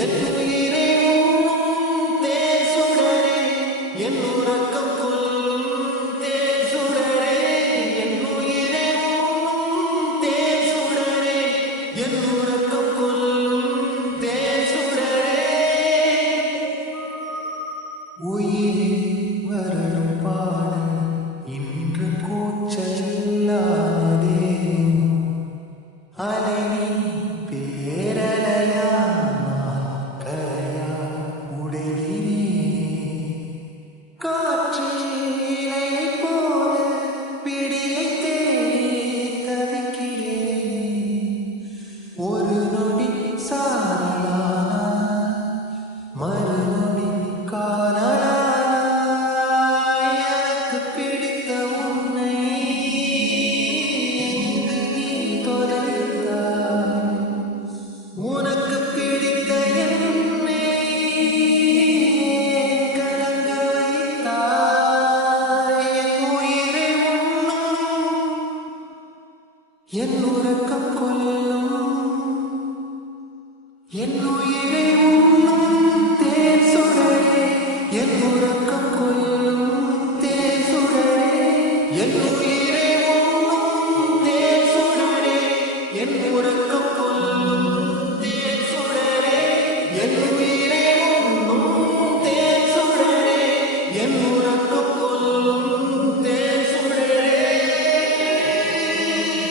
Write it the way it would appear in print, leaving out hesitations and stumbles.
என் உயிரே உண்ணும் தேசுடரே, என் உறக்கம் கொள்ளும் தேசுடரே, என் உயிரே உண்ணும் தேசுடரே, என் உறக்கம் கொள்ளும் தேசுடரே. உயிரே வரணும் பாட இன்று கூச்சல்லாதே, அலை பேரலையா கரையா உடைகிறேன், காற்றிலே போல பிடியை தேடி தவிக்கிறேன். ஒரு நொடி சாரலானா மறுநொடி காணலா, எனக்கு பிடித்த உன்னை எங்கு நீ தொலைத்தாய், உனக்கு பிடித்த என்னை கலங்க வைத்தாய். என் உயிரை உண்ணும், என் உறக்கம் கொல்லும், என் உயிரை உண்ணும்.